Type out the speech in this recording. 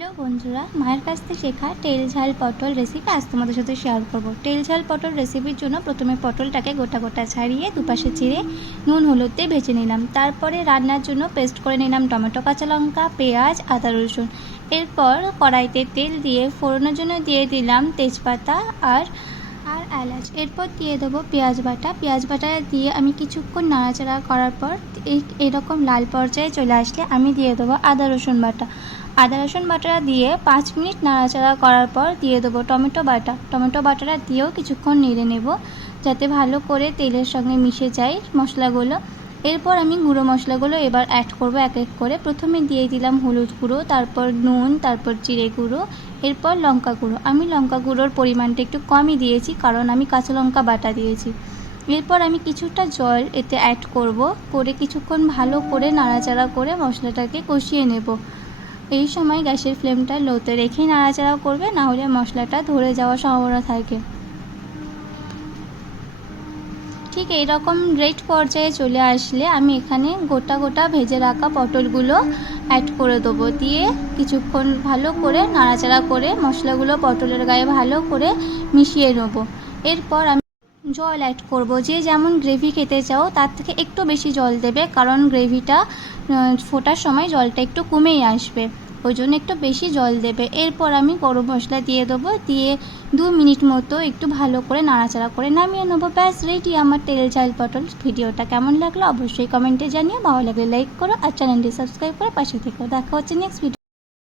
Hello বন্ধুরা, মায়ের কাছ থেকে শেখা তেল, ঝাল, পটল রেসিপি আজ তোমাদের সাথে শেয়ার করব। তেল, ঝাল, পটল রেসিপির জন্য প্রথমে পটলটাকে গোটা গোটা ছাড়িয়ে দুপাশে চিড়ে নুন, হলুদ দিয়ে ভেজে নিলাম। তারপরে রান্নার জন্য পেস্ট করে নিলাম টমেটো, কাঁচা লঙ্কা, পেঁয়াজ, আদা, রসুন। এরপর কড়াইতে তেল দিয়ে ফোড়নের জন্য দিয়ে দিলাম তেজপাতা আর আর এলাচ। এরপর দিয়ে দেবো পেঁয়াজ বাটা। পেঁয়াজ বাটা দিয়ে আমি কিছুক্ষণ নাড়াচাড়া করার পর এই, এরকম লাল পর্যায়ে চলে আসলে আমি দিয়ে দেবো আদা, রসুন বাটা। আদা, রসুন বাটা দিয়ে পাঁচ মিনিট নাড়াচাড়া করার পর দিয়ে দেবো টমেটো বাটা। টমেটো বাটাটা দিয়েও কিছুক্ষণ নেড়ে নেব, যাতে ভালো করে তেলের সঙ্গে মিশে যায় মশলাগুলো। এরপর আমি গুঁড়ো মশলাগুলো এবার অ্যাড করব এক এক করে। প্রথমে দিয়ে দিলাম হলুদ গুঁড়ো, তারপর নুন, তারপর জিরে গুঁড়ো, এরপর লঙ্কা গুঁড়ো। আমি লঙ্কা গুঁড়োর পরিমাণটা একটু কমই দিয়েছি, কারণ আমি কাঁচা লঙ্কা বাটা দিয়েছি। এরপর আমি কিছুটা জল এতে অ্যাড করব, করে কিছুক্ষণ ভালো করে নাড়াচাড়া করে মশলাটাকে কষিয়ে নেব। এই সময় গ্যাসের ফ্লেমটা লোতে রেখেই নাড়াচাড়া করবে, না হলে মশলাটা ধরে যাওয়ার সম্ভাবনা থাকে। ঠিক এইরকম রেড পর্যায়ে চলে আসলে আমি এখানে গোটা গোটা ভেজে রাখা পটলগুলো অ্যাড করে দেবো। দিয়ে কিছুক্ষণ ভালো করে নাড়াচাড়া করে মশলাগুলো পটলের গায়ে ভালো করে মিশিয়ে নেব। এরপর আমি জল অ্যাড করব। যে যেমন গ্রেভি খেতে চাও, তার থেকে একটু বেশি জল দেবে, কারণ গ্রেভিটা ফোটার সময় জলটা একটু কমেই আসবে। ওই জন্য একটু বেশি জল দেবে। এরপর আমি গরম মশলা দিয়ে দেবো। দিয়ে দু মিনিট মতো একটু ভালো করে নাড়াচাড়া করে নামিয়ে নেব। ব্যাস রেডি আমার তেল ঝাল পটল। ভিডিওটা কেমন লাগল অবশ্যই কমেন্টে জানিয়ে ভালো লাগলে লাইক করো আর চ্যানেলটি সাবস্ক্রাইব করে পাশে থেকো। দেখা হচ্ছে নেক্সট ভিডিও